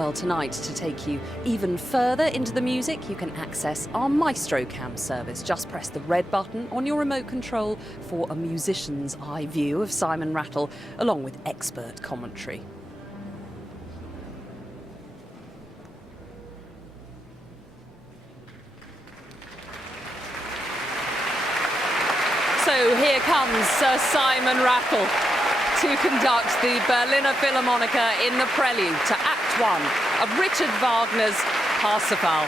Well, tonight, to take you even further into the music, you can access our Maestro Cam service. Just press the red button on your remote control for a musician's eye view of Simon Rattle, along with expert commentary. So here comes Sir Simon Rattle to conduct the Berliner Philharmoniker in the prelude to Act 1 of Richard Wagner's Parsifal.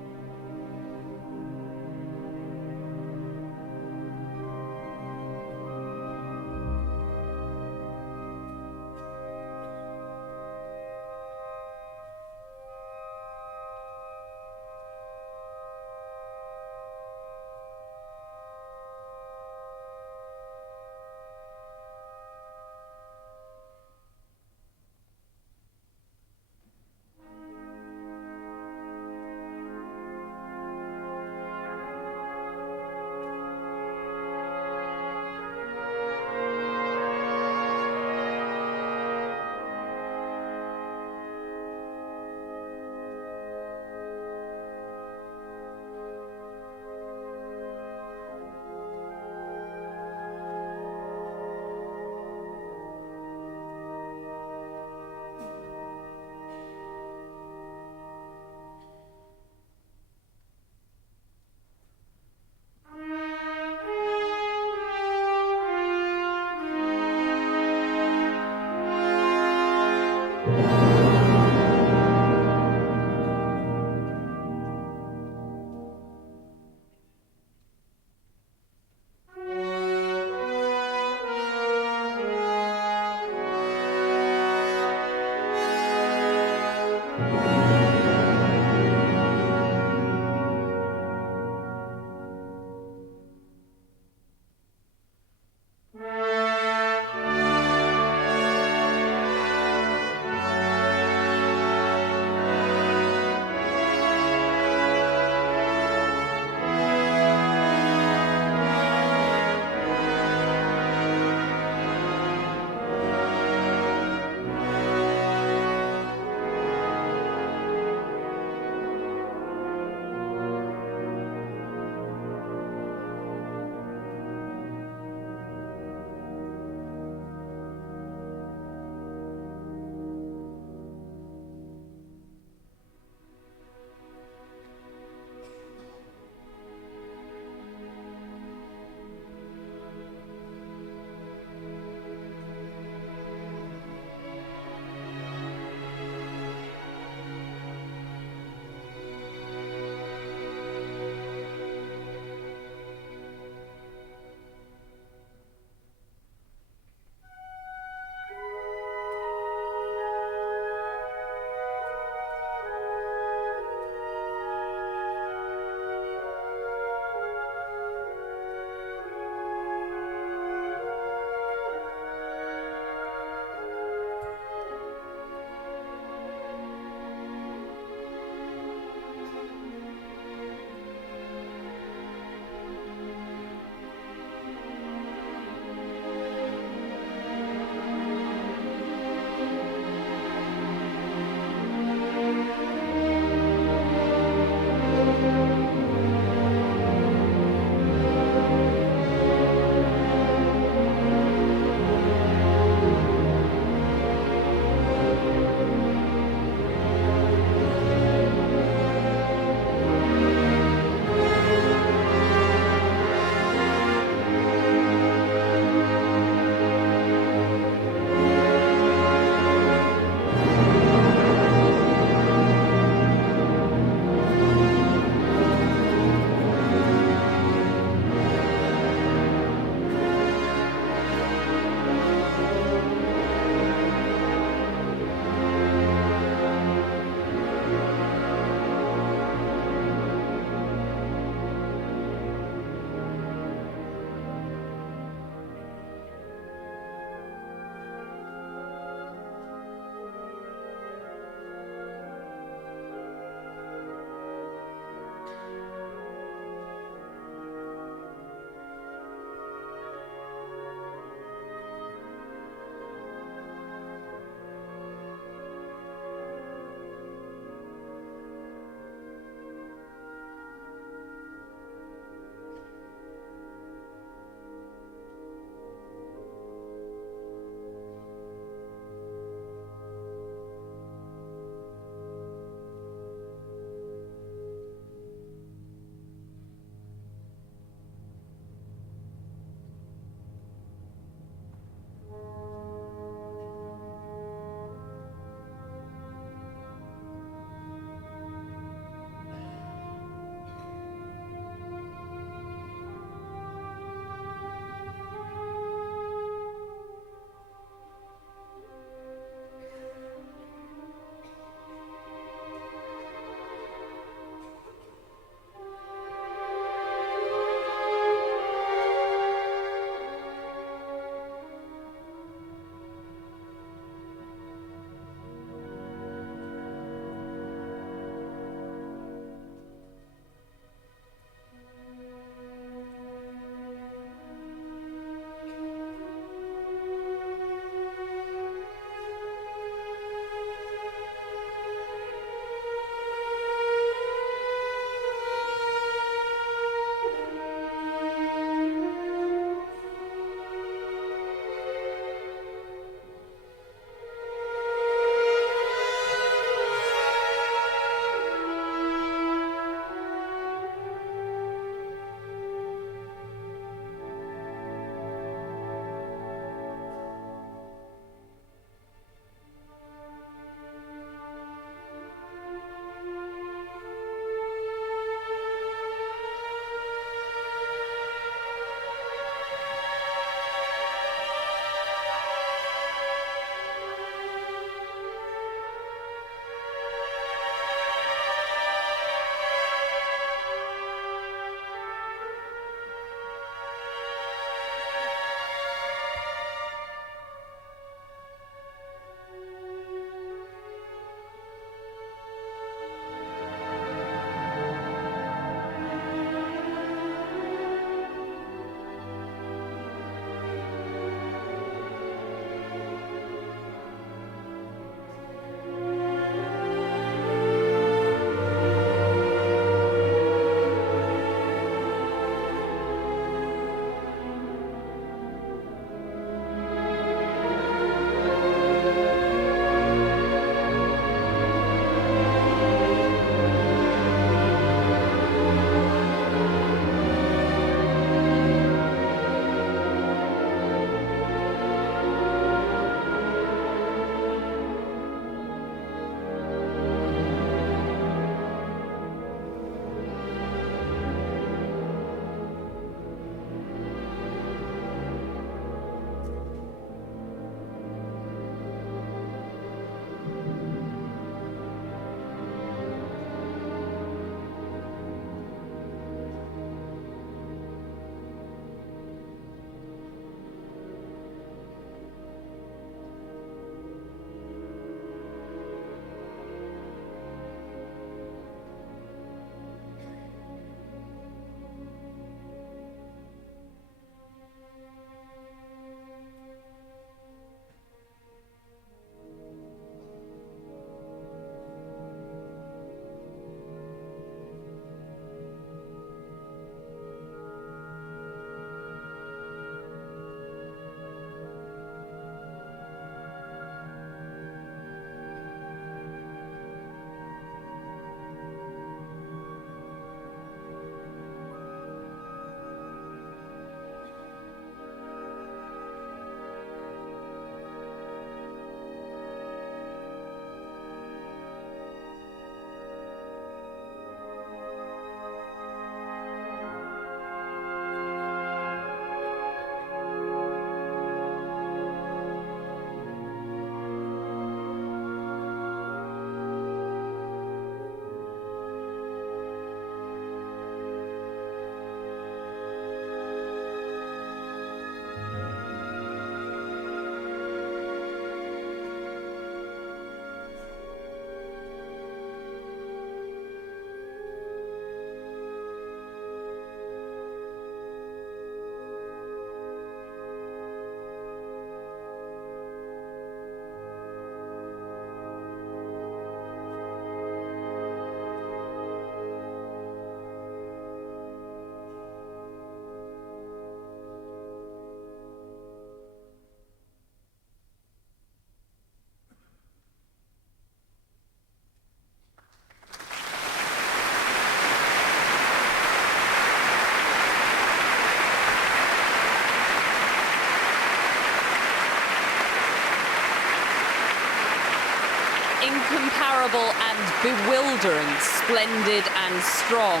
terrible and bewildering, splendid and strong.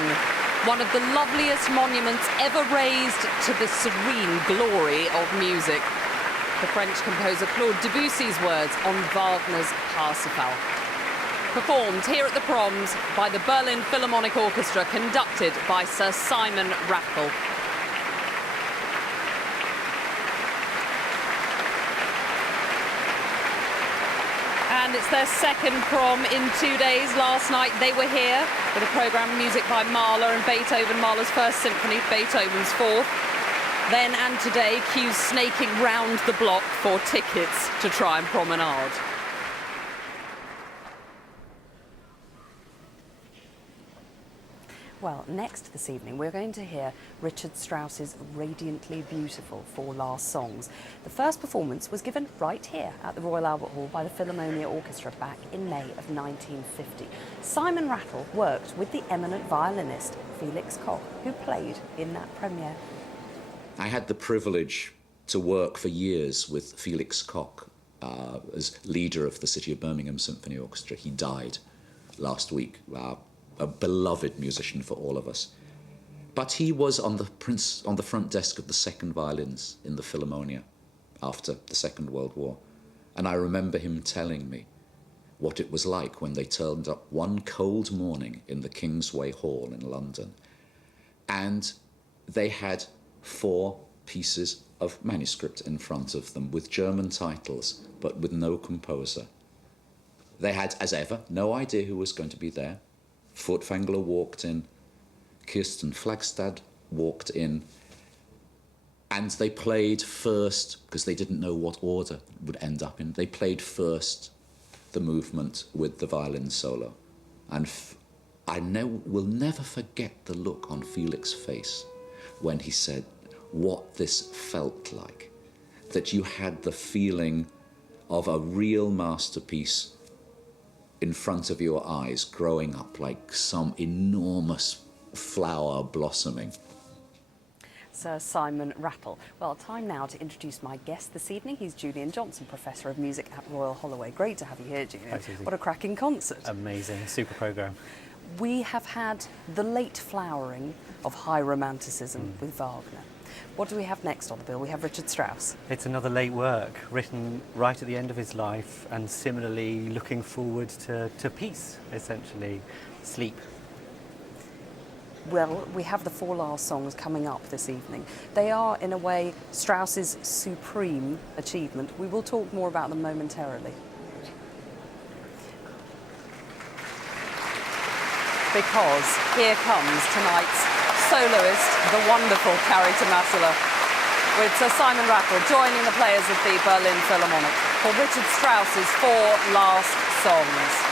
One of the loveliest monuments ever raised to the serene glory of music. The French composer Claude Debussy's words on Wagner's Parsifal. Performed here at the Proms by the Berlin Philharmonic Orchestra, conducted by Sir Simon Rattle. And it's their second prom in 2 days. Last night they were here with a programme of music by Mahler and Beethoven, Mahler's First Symphony, Beethoven's Fourth. Then and today, queues snaking round the block for tickets to try and promenade. Well, next this evening, we're going to hear Richard Strauss's Radiantly Beautiful Four Last Songs. The first performance was given right here at the Royal Albert Hall by the Philharmonia Orchestra back in May of 1950. Simon Rattle worked with the eminent violinist Felix Koch, who played in that premiere. I had the privilege to work for years with Felix Koch as leader of the City of Birmingham Symphony Orchestra. He died last week. A beloved musician for all of us. But he was on the front desk of the second violins in the Philharmonia after the Second World War. And I remember him telling me what it was like when they turned up one cold morning in the Kingsway Hall in London. And they had 4 pieces of manuscript in front of them with German titles, but with no composer. They had, as ever, no idea who was going to be there. Furtwängler walked in, Kirsten Flagstad walked in, and they played first, because they didn't know what order it would end up in, they played first the movement with the violin solo. And I will never forget the look on Felix's face when he said what this felt like, that you had the feeling of a real masterpiece in front of your eyes, growing up like some enormous flower blossoming. Sir Simon Rattle. Well, time now to introduce my guest this evening. He's Julian Johnson, Professor of Music at Royal Holloway. Great to have you here, Julian. Thanks, Susie. What a cracking concert. Amazing, super programme. We have had the late flowering of high romanticism with Wagner. What do we have next on the bill? We have Richard Strauss. It's another late work, written right at the end of his life, and similarly looking forward to peace, essentially, sleep. Well, we have the 4 last songs coming up this evening. They are, in a way, Strauss's supreme achievement. We will talk more about them momentarily. Because here comes tonight's soloist, the wonderful Carrie Tomassola, with Sir Simon Rattle joining the players of the Berlin Philharmonic for Richard Strauss's 4 last songs.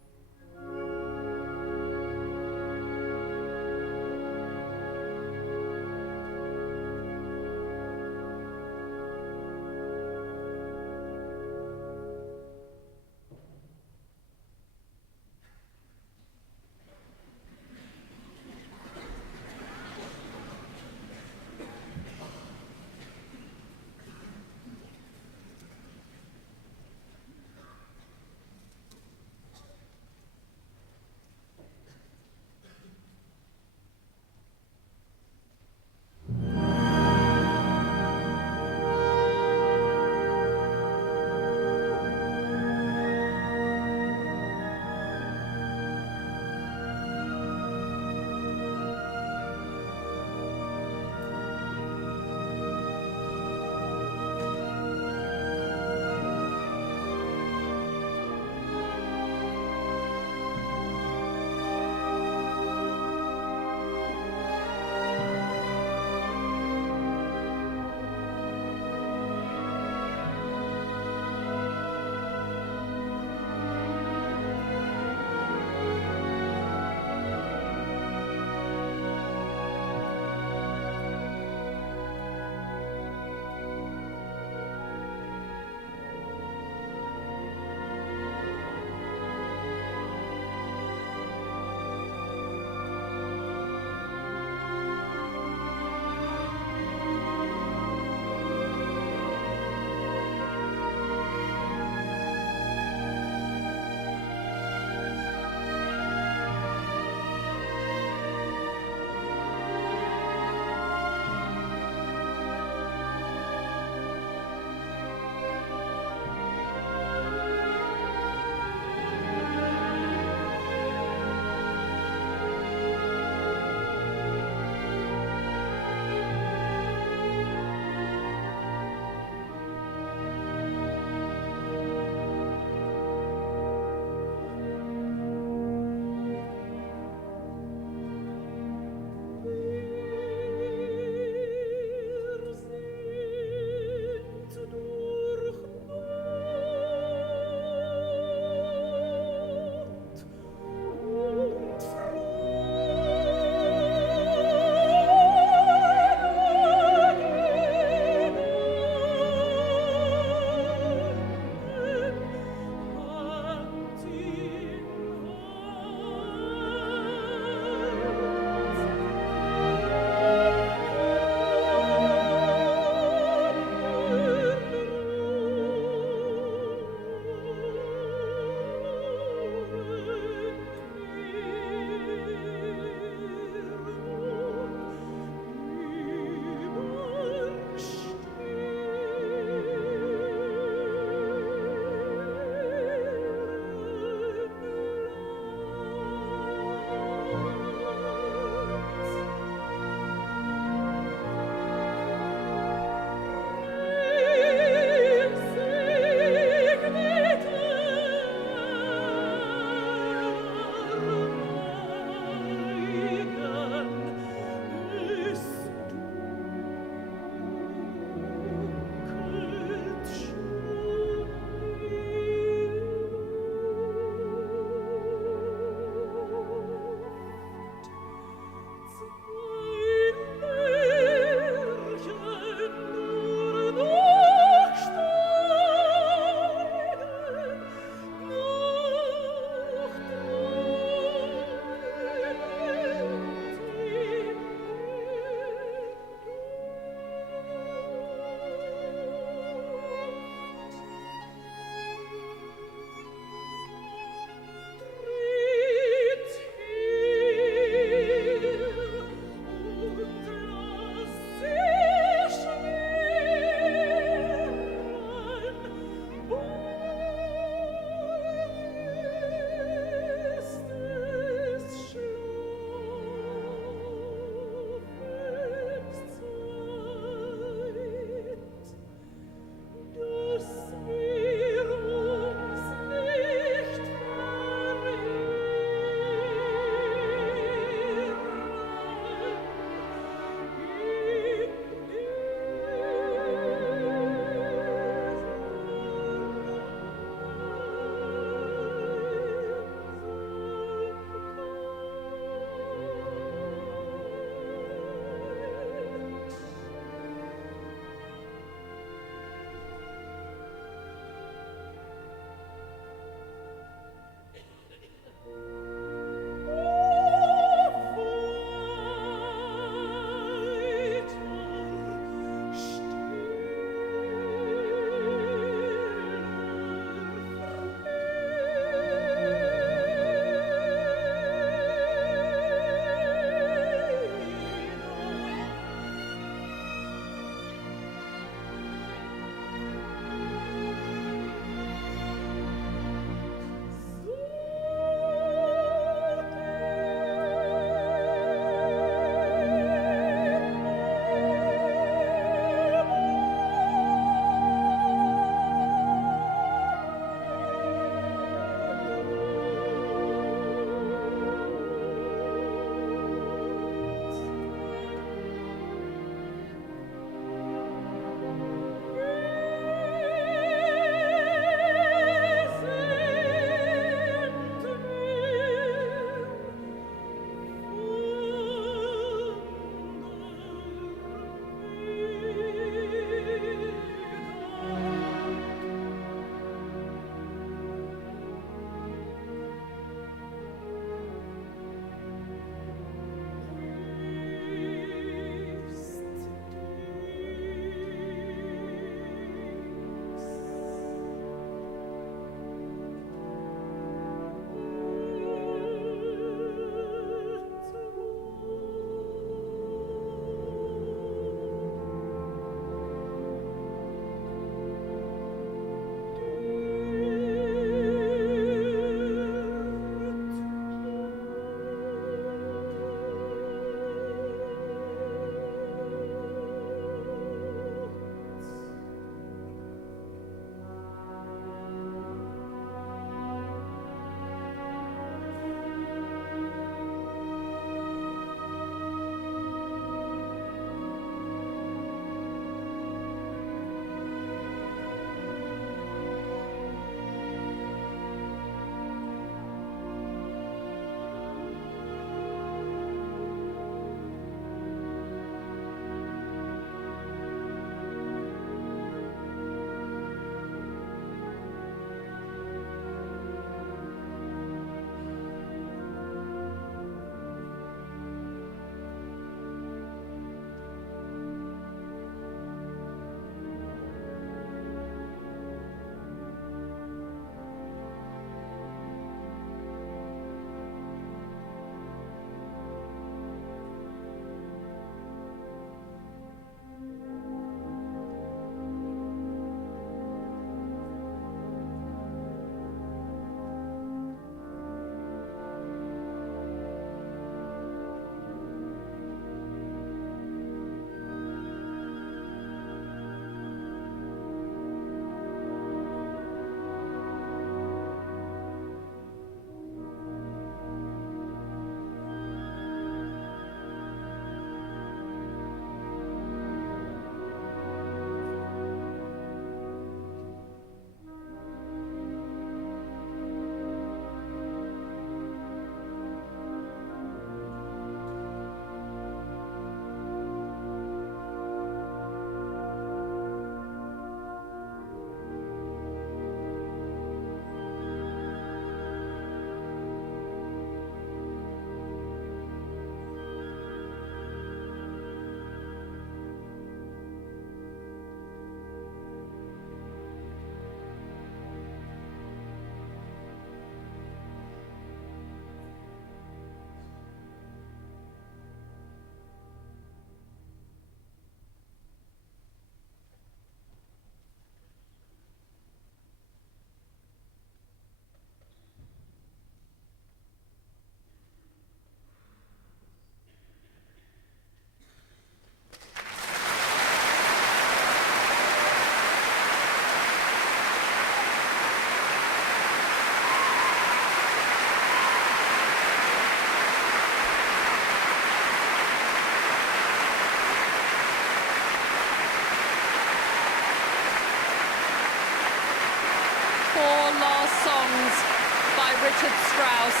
Richard Strauss.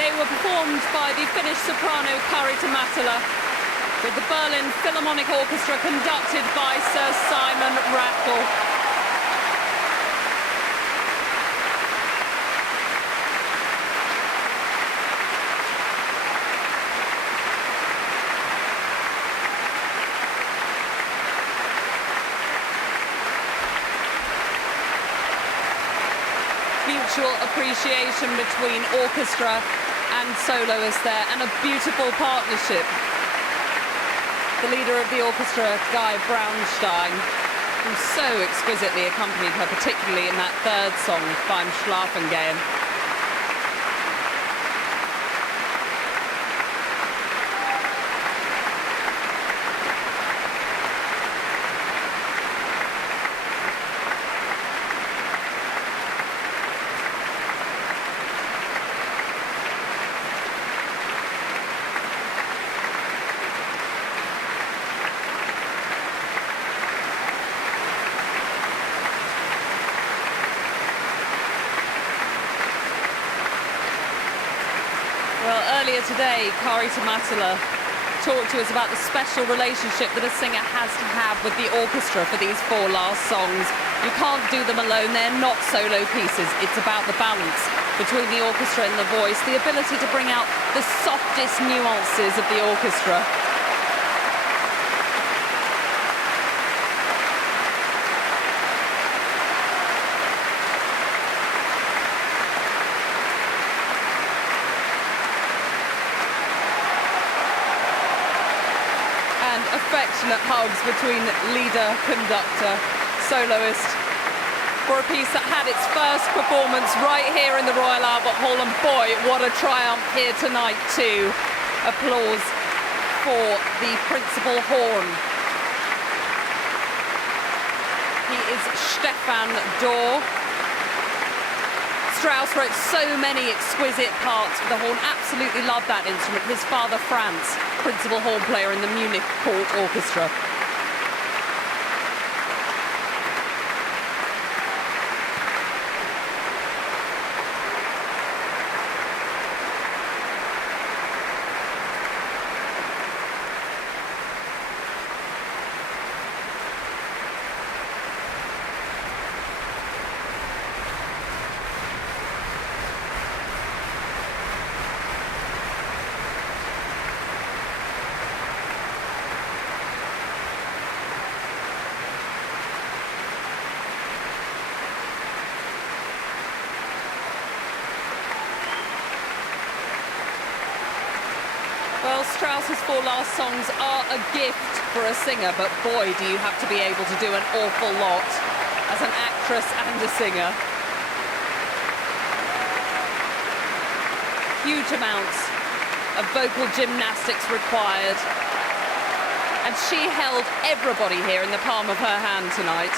They were performed by the Finnish soprano Kari Tamatila, with the Berlin Philharmonic Orchestra conducted by Sir Simon Rattle. Mutual appreciation between orchestra and soloist there, and a beautiful partnership. The leader of the orchestra, Guy Braunstein, who so exquisitely accompanied her, particularly in that third song, Beim Schlafengehen. Well, earlier today, Kari Tamatila talked to us about the special relationship that a singer has to have with the orchestra for these four last songs. You can't do them alone, they're not solo pieces. It's about the balance between the orchestra and the voice, the ability to bring out the softest nuances of the orchestra. Affectionate hugs between leader, conductor, soloist, for a piece that had its first performance right here in the Royal Albert Hall, and boy, what a triumph here tonight too. Applause for the principal horn. He is Stefan Dorr. Strauss wrote so many exquisite parts for the horn, absolutely loved that instrument. His father, Franz, principal horn player in the Munich Court Orchestra. Well, Strauss's four last songs are a gift for a singer, but boy, do you have to be able to do an awful lot as an actress and a singer. Huge amounts of vocal gymnastics required. And she held everybody here in the palm of her hand tonight.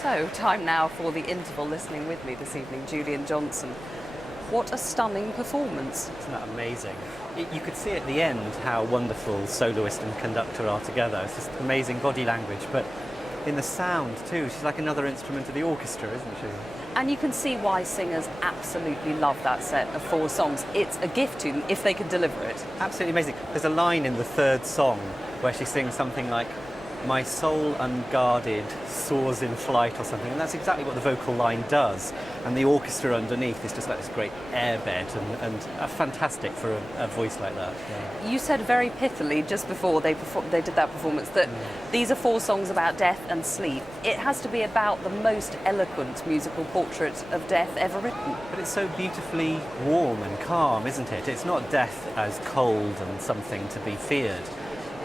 So, time now for the interval. Listening with me this evening, Julian Johnson. What a stunning performance. Isn't that amazing? You could see at the end how wonderful soloist and conductor are together. It's just amazing body language, but in the sound too, she's like another instrument of the orchestra, isn't she? And you can see why singers absolutely love that set of four songs. It's a gift to them if they can deliver it. Absolutely amazing. There's a line in the third song where she sings something like, "My soul unguarded soars in flight," or something, and that's exactly what the vocal line does. And the orchestra underneath is just like this great airbed, and fantastic for a voice like that. Yeah. You said very pithily just before they did that performance that these are four songs about death and sleep. It has to be about the most eloquent musical portrait of death ever written. But it's so beautifully warm and calm, isn't it? It's not death as cold and something to be feared.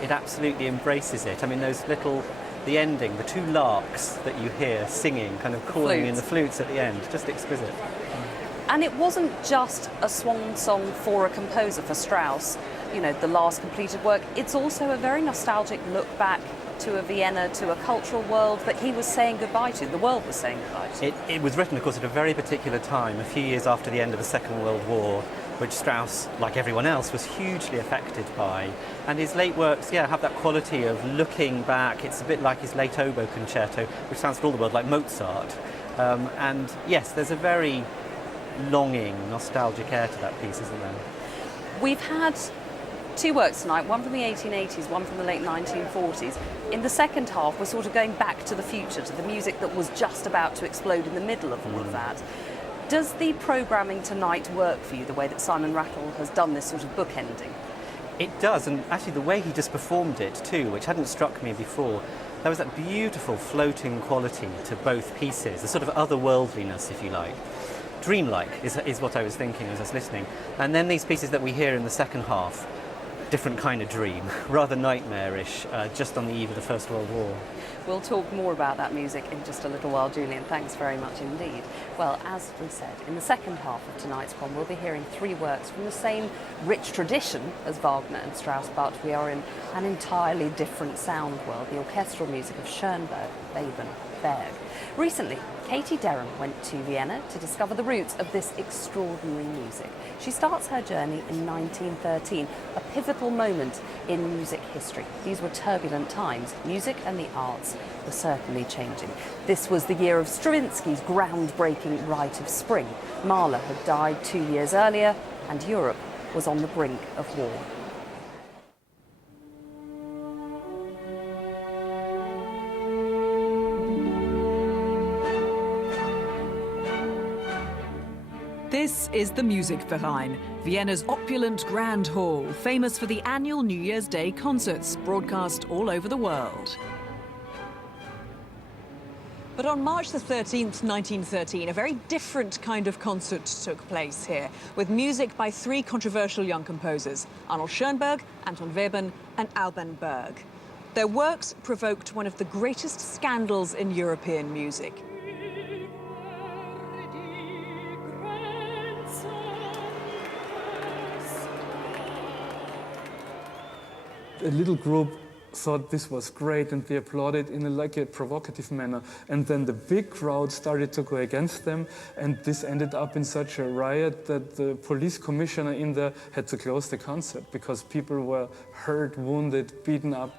It absolutely embraces it. I mean, those little the ending, the two larks that you hear singing, kind of calling in the flutes at the end, just exquisite. And it wasn't just a swan song for a composer, for Strauss, you know, the last completed work. It's also a very nostalgic look back to a Vienna, to a cultural world that he was saying goodbye to, the world was saying goodbye to. It was written, of course, at a very particular time, a few years after the end of the Second World War, which Strauss, like everyone else, was hugely affected by. And his late works, have that quality of looking back. It's a bit like his late oboe concerto, which sounds for all the world like Mozart. And yes, there's a very longing, nostalgic air to that piece, isn't there? We've had two works tonight, one from the 1880s, one from the late 1940s. In the second half, we're sort of going back to the future, to the music that was just about to explode in the middle of all of that. Does the programming tonight work for you, the way that Simon Rattle has done this sort of bookending? It does, and actually the way he just performed it too, which hadn't struck me before, there was that beautiful floating quality to both pieces, a sort of otherworldliness, if you like. Dreamlike is what I was thinking as I was listening. And then these pieces that we hear in the second half, different kind of dream, rather nightmarish, just on the eve of the First World War. We'll talk more about that music in just a little while, Julian. Thanks very much indeed. Well, as we said, in the second half of tonight's prom, we'll be hearing three works from the same rich tradition as Wagner and Strauss, but we are in an entirely different sound world, the orchestral music of Schoenberg, Webern, Berg. Recently, Katie Derham went to Vienna to discover the roots of this extraordinary music. She starts her journey in 1913, a pivotal moment in music history. These were turbulent times. Music and the arts were certainly changing. This was the year of Stravinsky's groundbreaking Rite of Spring. Mahler had died 2 years earlier, and Europe was on the brink of war. This is the Musikverein, Vienna's opulent grand hall, famous for the annual New Year's Day concerts, broadcast all over the world. But on March the 13th, 1913, a very different kind of concert took place here, with music by three controversial young composers, Arnold Schoenberg, Anton Webern, and Alban Berg. Their works provoked one of the greatest scandals in European music. A little group thought this was great and they applauded in a provocative manner. And then the big crowd started to go against them, and this ended up in such a riot that the police commissioner in there had to close the concert because people were hurt, wounded, beaten up.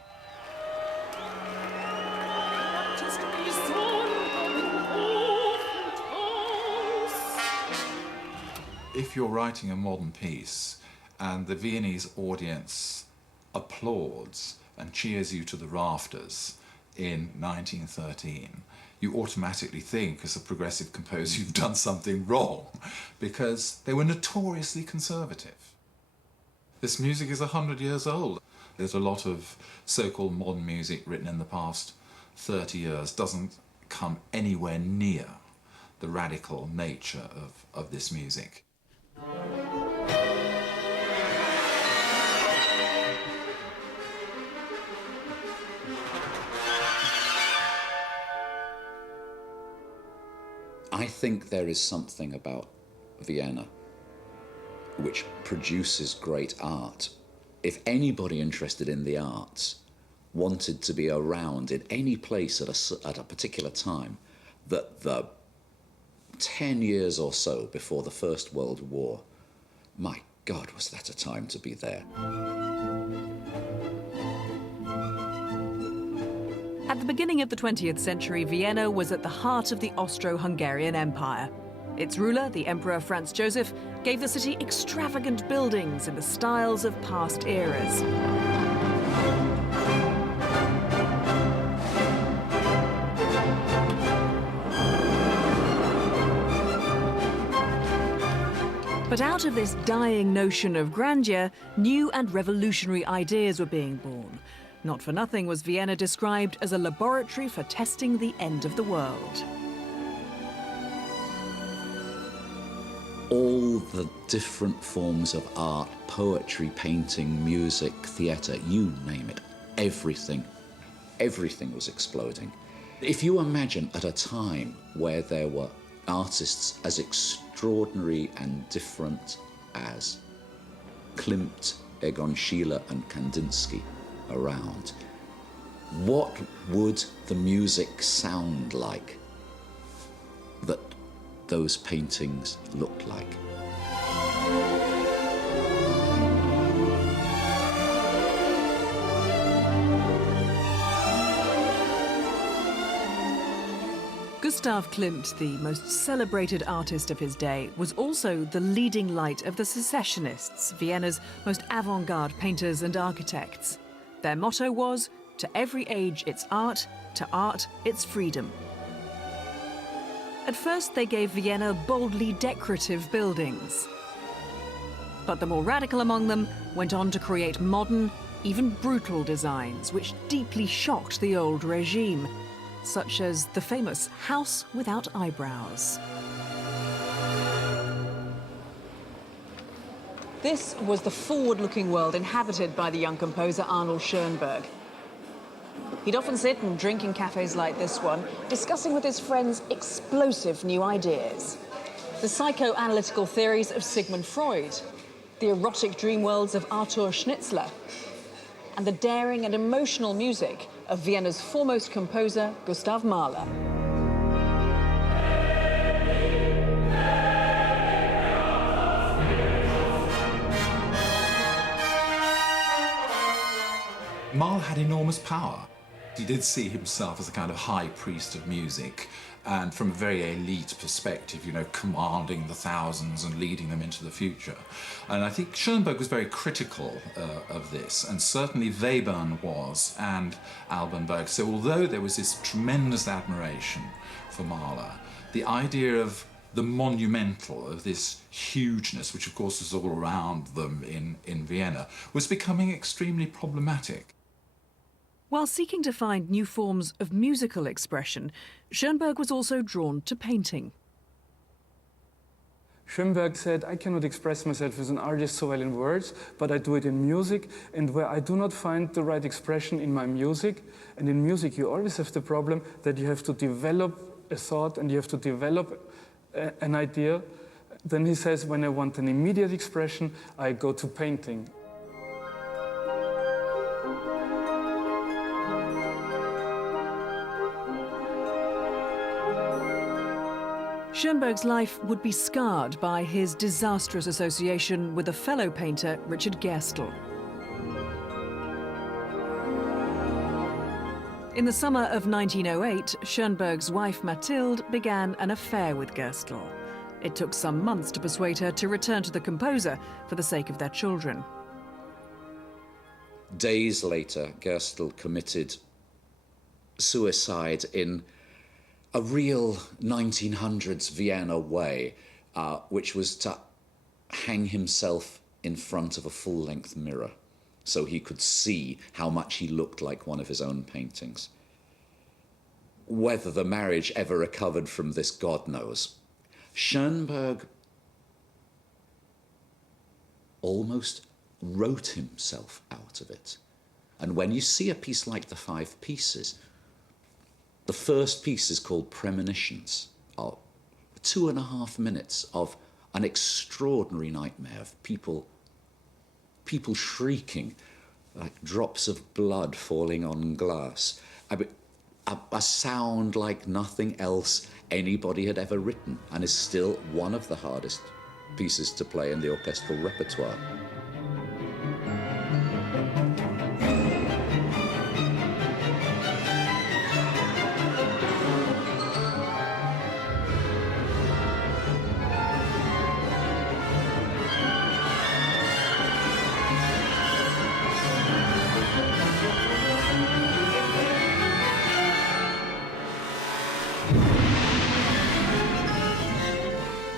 If you're writing a modern piece and the Viennese audience applauds and cheers you to the rafters in 1913, you automatically think, as a progressive composer, you've done something wrong, because they were notoriously conservative. This music is 100 years old. There's a lot of so-called modern music written in the past 30 years doesn't come anywhere near the radical nature of this music. I think there is something about Vienna which produces great art. If anybody interested in the arts wanted to be around in any place at a particular time, that the 10 years or so before the First World War, my God, was that a time to be there. At the beginning of the 20th century, Vienna was at the heart of the Austro-Hungarian Empire. Its ruler, the Emperor Franz Joseph, gave the city extravagant buildings in the styles of past eras. But out of this dying notion of grandeur, new and revolutionary ideas were being born. Not for nothing was Vienna described as a laboratory for testing the end of the world. All the different forms of art, poetry, painting, music, theatre, you name it, everything everything was exploding. If you imagine at a time where there were artists as extraordinary and different as Klimt, Egon Schiele and Kandinsky around, what would the music sound like that those paintings looked like? Gustav Klimt, the most celebrated artist of his day, was also the leading light of the Secessionists, Vienna's most avant-garde painters and architects. Their motto was, "To every age its art, to art its freedom." At first they gave Vienna boldly decorative buildings. But the more radical among them went on to create modern, even brutal designs, which deeply shocked the old regime, such as the famous House Without Eyebrows. This was the forward-looking world inhabited by the young composer Arnold Schoenberg. He'd often sit and drink in cafes like this one, discussing with his friends explosive new ideas. The psychoanalytical theories of Sigmund Freud, the erotic dream worlds of Arthur Schnitzler, and the daring and emotional music of Vienna's foremost composer, Gustav Mahler. Mahler had enormous power. He did see himself as a kind of high priest of music, and from a very elite perspective, you know, commanding the thousands and leading them into the future. And I think Schoenberg was very critical of this, and certainly Webern was, and Alban Berg. So although there was this tremendous admiration for Mahler, the idea of the monumental, of this hugeness, which of course was all around them in Vienna, was becoming extremely problematic. While seeking to find new forms of musical expression, Schoenberg was also drawn to painting. Schoenberg said, I cannot express myself as an artist so well in words, but I do it in music, and where I do not find the right expression in my music, and in music you always have the problem that you have to develop a thought and you have to develop an idea. Then he says, when I want an immediate expression, I go to painting. Schoenberg's life would be scarred by his disastrous association with a fellow painter, Richard Gerstl. In the summer of 1908, Schoenberg's wife Mathilde began an affair with Gerstl. It took some months to persuade her to return to the composer for the sake of their children. Days later, Gerstl committed suicide in a real 1900s Vienna way, which was to hang himself in front of a full-length mirror so he could see how much he looked like one of his own paintings. Whether the marriage ever recovered from this, God knows. Schoenberg almost wrote himself out of it. And when you see a piece like The Five Pieces, the first piece is called Premonitions, 2.5 minutes of an extraordinary nightmare of people shrieking like drops of blood falling on glass. A sound like nothing else anybody had ever written, and is still one of the hardest pieces to play in the orchestral repertoire.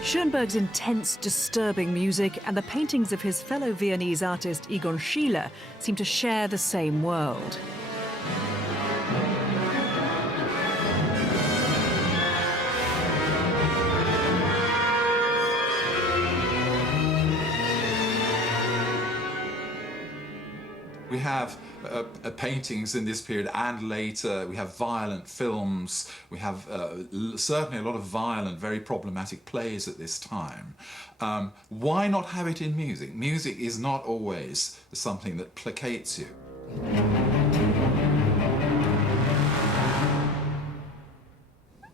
Schoenberg's intense, disturbing music and the paintings of his fellow Viennese artist Egon Schiele seem to share the same world. We have paintings in this period and later. We have violent films. We have certainly a lot of violent, very problematic plays at this time. Why not have it in music? Music is not always something that placates you.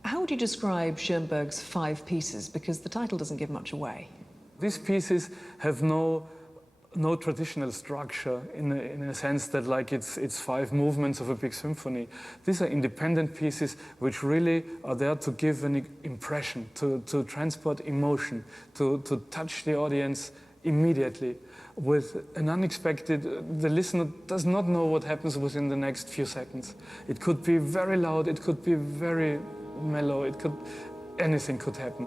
How would you describe Schoenberg's 5 pieces? Because the title doesn't give much away. These pieces have no traditional structure in a sense that like it's 5 movements of a big symphony. These are independent pieces which really are there to give an impression, to transport emotion, to touch the audience immediately with an unexpected, the listener does not know what happens within the next few seconds. It could be very loud, it could be very mellow, anything could happen.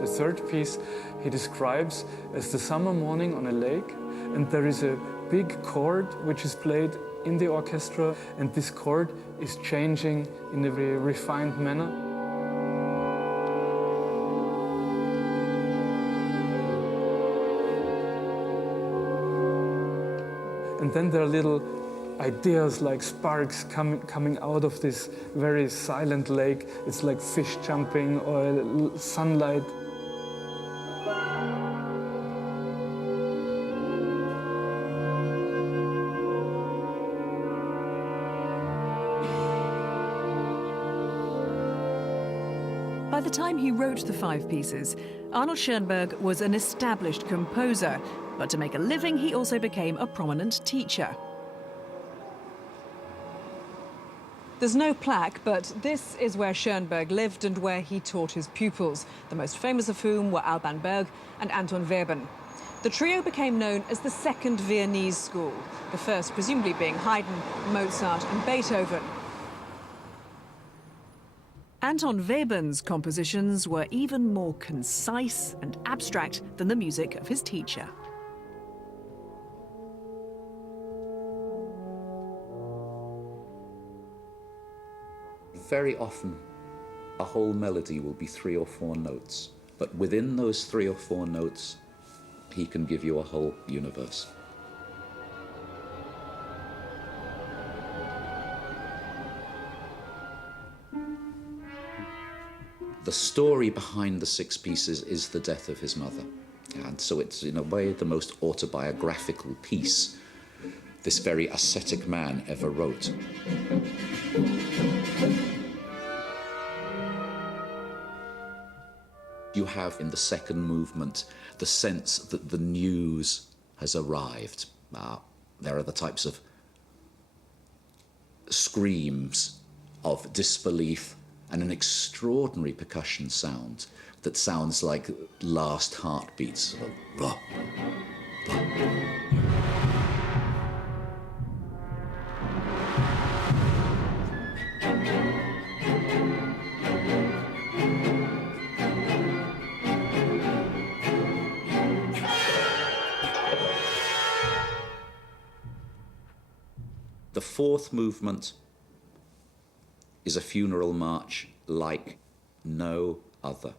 The third piece he describes as the summer morning on a lake, and there is a big chord which is played in the orchestra, and this chord is changing in a very refined manner. And then there are little ideas like sparks coming out of this very silent lake. It's like fish jumping or sunlight. By the time he wrote the 5 pieces, Arnold Schoenberg was an established composer, but to make a living, he also became a prominent teacher. There's no plaque, but this is where Schoenberg lived and where he taught his pupils, the most famous of whom were Berg and Anton Webern. The trio became known as the Second Viennese School, the first presumably being Haydn, Mozart and Beethoven. Anton Webern's compositions were even more concise and abstract than the music of his teacher. Very often, a whole melody will be 3 or 4 notes, but within those 3 or 4 notes, he can give you a whole universe. The story behind the 6 pieces is the death of his mother, and so it's in a way the most autobiographical piece this very ascetic man ever wrote. You have in the second movement the sense that the news has arrived. There are the types of screams of disbelief and an extraordinary percussion sound that sounds like last heartbeats. Blah, blah. The fourth movement is a funeral march like no other.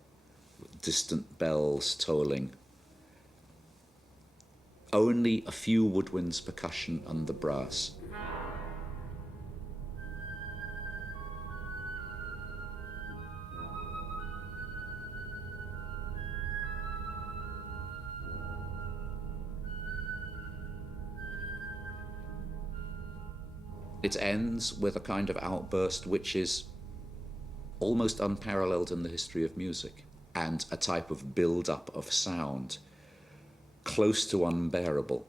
Distant bells tolling. Only a few woodwinds, percussion and the brass. It ends with a kind of outburst which is almost unparalleled in the history of music, and a type of build-up of sound close to unbearable,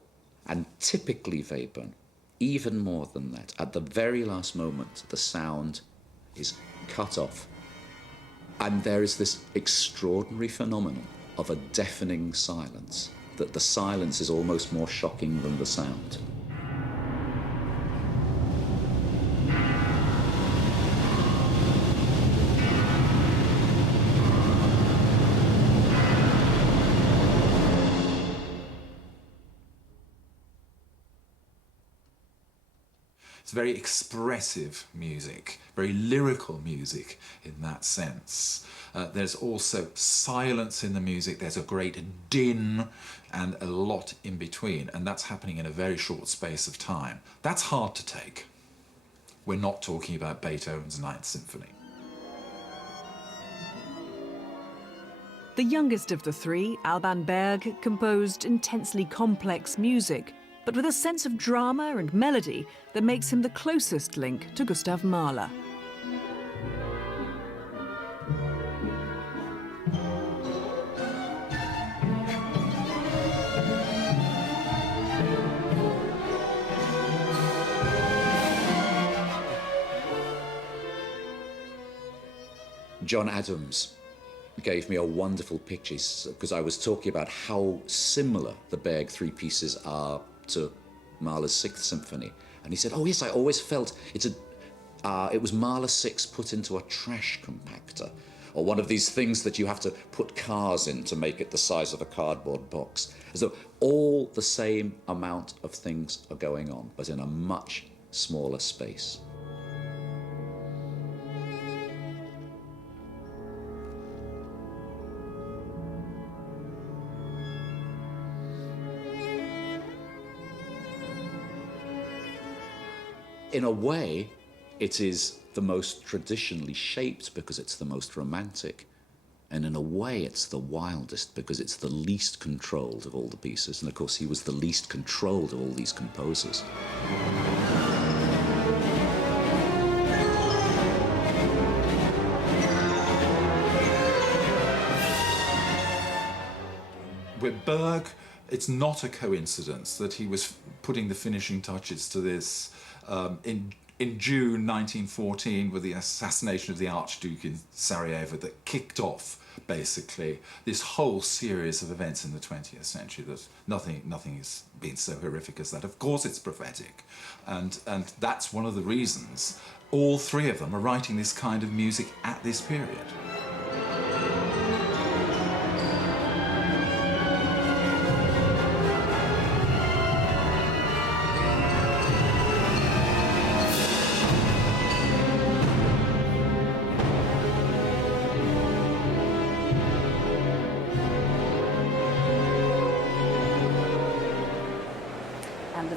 and typically Webern, even more than that. At the very last moment, the sound is cut off, and there is this extraordinary phenomenon of a deafening silence, that the silence is almost more shocking than the sound. It's very expressive music, very lyrical music in that sense. There's also silence in the music, there's a great din and a lot in between, and that's happening in a very short space of time. That's hard to take. We're not talking about Beethoven's Ninth Symphony. The youngest of the three, Alban Berg, composed intensely complex music, but with a sense of drama and melody that makes him the closest link to Gustav Mahler. John Adams gave me a wonderful picture because I was talking about how similar the Berg three pieces are to Mahler's Sixth Symphony. And he said, oh yes, I always felt it was Mahler 6 put into a trash compactor, or one of these things that you have to put cars in to make it the size of a cardboard box. As though all the same amount of things are going on, but in a much smaller space. In a way, it is the most traditionally shaped because it's the most romantic. And in a way, it's the wildest because it's the least controlled of all the pieces. And of course, he was the least controlled of all these composers. With Berg, it's not a coincidence that he was putting the finishing touches to this in June 1914 with the assassination of the Archduke in Sarajevo that kicked off, basically, this whole series of events in the 20th century. That nothing has been so horrific as that. Of course it's prophetic, and that's one of the reasons all three of them are writing this kind of music at this period.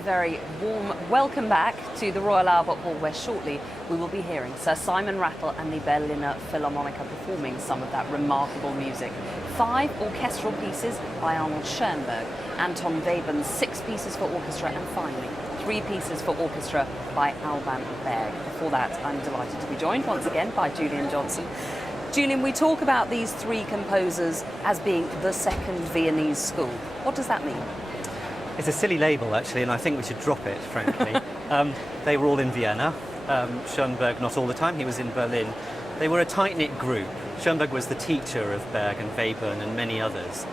Very warm welcome back to the Royal Albert Hall, where shortly we will be hearing Sir Simon Rattle and the Berliner Philharmoniker performing some of that remarkable music. 5 orchestral pieces by Arnold Schoenberg, Anton Webern's 6 pieces for orchestra, and finally 3 pieces for orchestra by Alban Berg. Before that, I'm delighted to be joined once again by Julian Johnson. Julian, we talk about these 3 composers as being the second Viennese school. What does that mean? It's a silly label, actually, and I think we should drop it, frankly. They were all in Vienna. Schoenberg, not all the time, he was in Berlin. They were a tight-knit group. Schoenberg was the teacher of Berg and Webern and many others.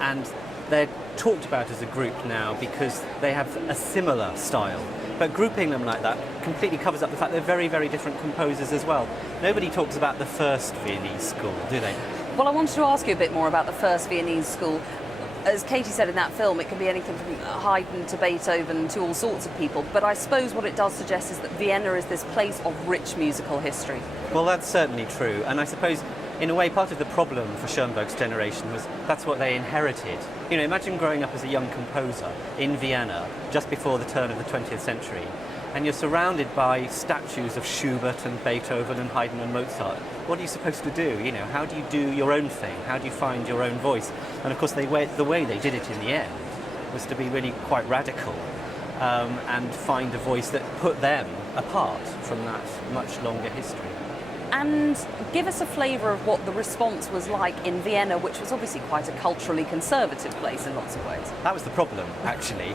And they're talked about as a group now because they have a similar style. But grouping them like that completely covers up the fact they're very, very different composers as well. Nobody talks about the first Viennese school, do they? Well, I wanted to ask you a bit more about the first Viennese school. As Katie said in that film, it can be anything from Haydn to Beethoven to all sorts of people, but I suppose what it does suggest is that Vienna is this place of rich musical history. Well, that's certainly true, and I suppose in a way part of the problem for Schoenberg's generation was that's what they inherited. You know, imagine growing up as a young composer in Vienna just before the turn of the 20th century, and you're surrounded by statues of Schubert and Beethoven and Haydn and Mozart. What are you supposed to do? You know, how do you do your own thing? How do you find your own voice? And of course, the way they did it in the end was to be really quite radical and find a voice that put them apart from that much longer history. And give us a flavour of what the response was like in Vienna, which was obviously quite a culturally conservative place in lots of ways. That was the problem, actually.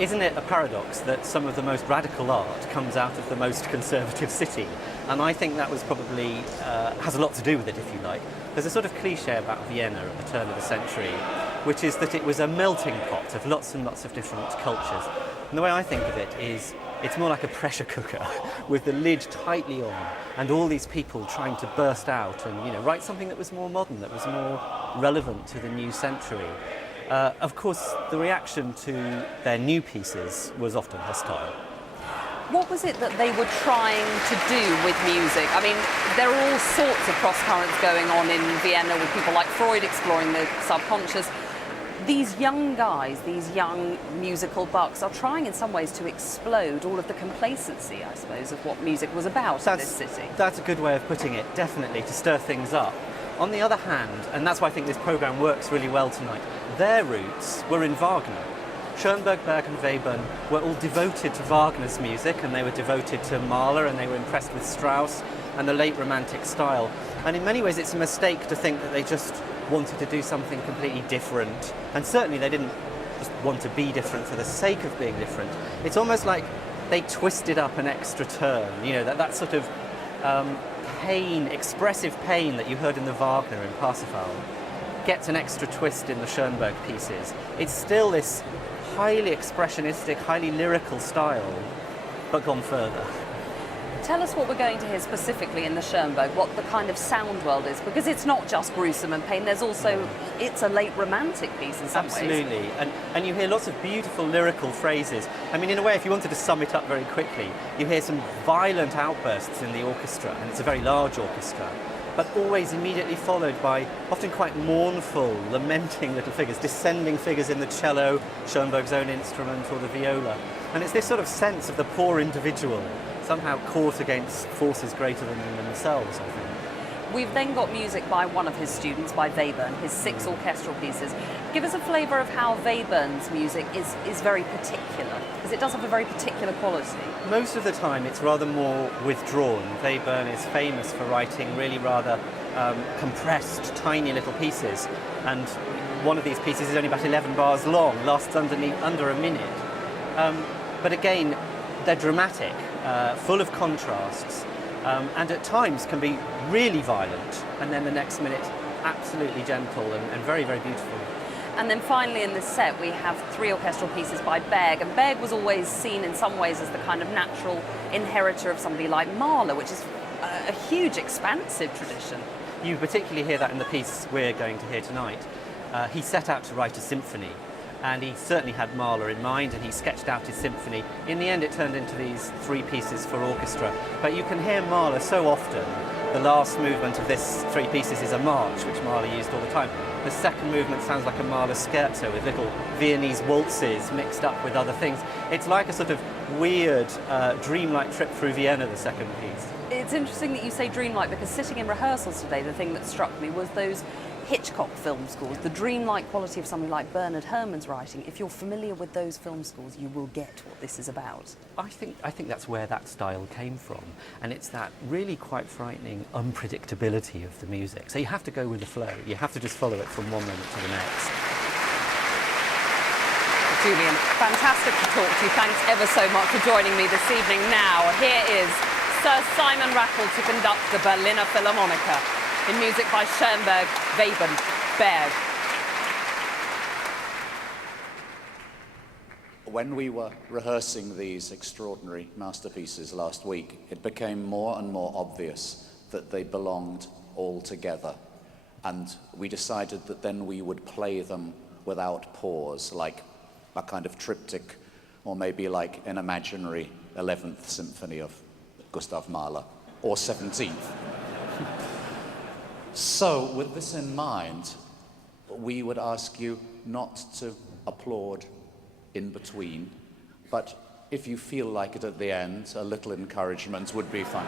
Isn't it a paradox that some of the most radical art comes out of the most conservative city? And I think that was probably, has a lot to do with it, if you like. There's a sort of cliche about Vienna at the turn of the century, which is that it was a melting pot of lots and lots of different cultures. And the way I think of it is, it's more like a pressure cooker with the lid tightly on and all these people trying to burst out and, you know, write something that was more modern, that was more relevant to the new century. Of course, the reaction to their new pieces was often hostile. What was it that they were trying to do with music? I mean, there are all sorts of cross-currents going on in Vienna with people like Freud exploring the subconscious. These young guys, these young musical bucks, are trying in some ways to explode all of the complacency, I suppose, of what music was about in this city. That's a good way of putting it, definitely, to stir things up. On the other hand, and that's why I think this programme works really well tonight, their roots were in Wagner. Schoenberg, Berg and Webern were all devoted to Wagner's music, and they were devoted to Mahler, and they were impressed with Strauss and the late Romantic style. And in many ways it's a mistake to think that they just wanted to do something completely different. And certainly they didn't just want to be different for the sake of being different. It's almost like they twisted up an extra turn, you know, that sort of pain, expressive pain that you heard in the Wagner in Parsifal gets an extra twist in the Schoenberg pieces. It's still this highly expressionistic, highly lyrical style, but gone further. Tell us what we're going to hear specifically in the Schoenberg, what the kind of sound world is, because it's not just gruesome and pain, there's also, it's a late Romantic piece in some ways. Absolutely, and you hear lots of beautiful lyrical phrases. I mean, in a way, if you wanted to sum it up very quickly, you hear some violent outbursts in the orchestra, and it's a very large orchestra, but always immediately followed by often quite mournful, lamenting little figures, descending figures in the cello, Schoenberg's own instrument, or the viola. And it's this sort of sense of the poor individual, somehow caught against forces greater than themselves, I think. We've then got music by one of his students, by Webern, his 6 orchestral pieces. Give us a flavour of how Webern's music is very particular, because it does have a very particular quality. Most of the time it's rather more withdrawn. Webern is famous for writing really rather compressed, tiny little pieces, and one of these pieces is only about 11 bars long, lasts under a minute. But again, they're dramatic, full of contrasts, and at times can be really violent, and then the next minute absolutely gentle and very, very beautiful. And then finally in this set we have 3 orchestral pieces by Berg, and Berg was always seen in some ways as the kind of natural inheritor of somebody like Mahler, which is a huge, expansive tradition. You particularly hear that in the piece we're going to hear tonight. He set out to write a symphony, and he certainly had Mahler in mind, and he sketched out his symphony. In the end it turned into these 3 pieces for orchestra, but you can hear Mahler so often. The last movement of this 3 pieces is a march, which Mahler used all the time. The second movement sounds like a Mahler scherzo with little Viennese waltzes mixed up with other things. It's like a sort of weird, dreamlike trip through Vienna, the second piece. It's interesting that you say dreamlike, because sitting in rehearsals today, the thing that struck me was those Hitchcock film scores, the dreamlike quality of something like Bernard Herrmann's writing. If you're familiar with those film scores, you will get what this is about. I think that's where that style came from, and it's that really quite frightening unpredictability of the music. So you have to go with the flow. You have to just follow it from one moment to the next. Julian, fantastic to talk to you. Thanks ever so much for joining me this evening. Now, here is Sir Simon Rattle to conduct the Berliner Philharmoniker in music by Schoenberg, Webern, Berg. When we were rehearsing these extraordinary masterpieces last week, it became more and more obvious that they belonged all together. And we decided that then we would play them without pause, like a kind of triptych, or maybe like an imaginary 11th Symphony of Gustav Mahler, or 17th. So, with this in mind, we would ask you not to applaud in between, but if you feel like it at the end, a little encouragement would be fine.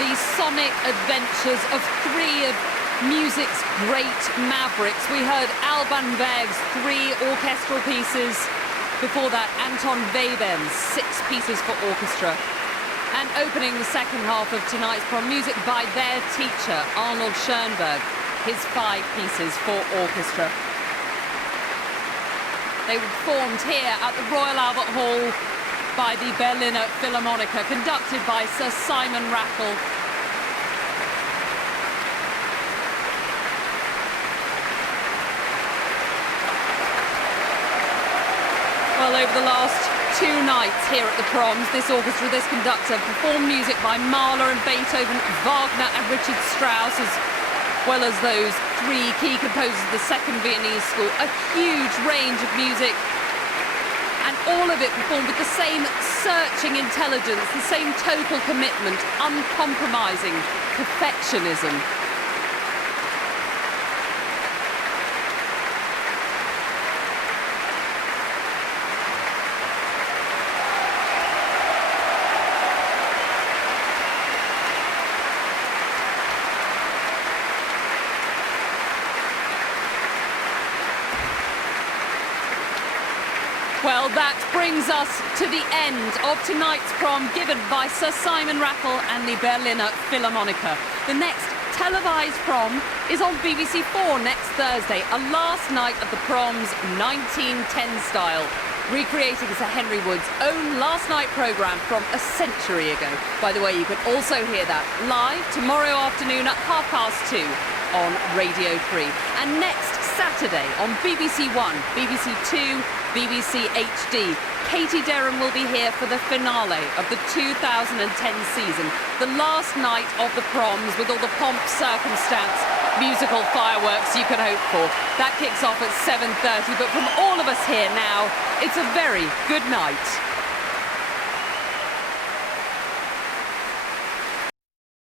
The sonic adventures of three of music's great mavericks. We heard Alban Berg's 3 orchestral pieces. Before that, Anton Webern's 6 pieces for orchestra. And opening the second half of tonight's prom, music by their teacher, Arnold Schoenberg, his 5 pieces for orchestra. They were performed here at the Royal Albert Hall by the Berliner Philharmoniker, conducted by Sir Simon Rattle. Well, over the last 2 nights here at the Proms, this orchestra, this conductor, performed music by Mahler and Beethoven, Wagner and Richard Strauss, as well as those 3 key composers of the Second Viennese School. A huge range of music, and all of it performed with the same searching intelligence, the same total commitment, uncompromising perfectionism. Well, that brings us to the end of tonight's prom, given by Sir Simon Rattle and the Berliner Philharmoniker. The next televised prom is on BBC 4 next Thursday, a last night of the prom's 1910 style, recreating Sir Henry Wood's own last night programme from a century ago. By the way, you can also hear that live tomorrow afternoon at 2:30 on Radio 3. And next Saturday on BBC 1, BBC 2, BBC HD, Katie Derham will be here for the finale of the 2010 season, the last night of the proms with all the pomp, circumstance, musical fireworks you could hope for. That kicks off at 7:30, but from all of us here now, it's a very good night.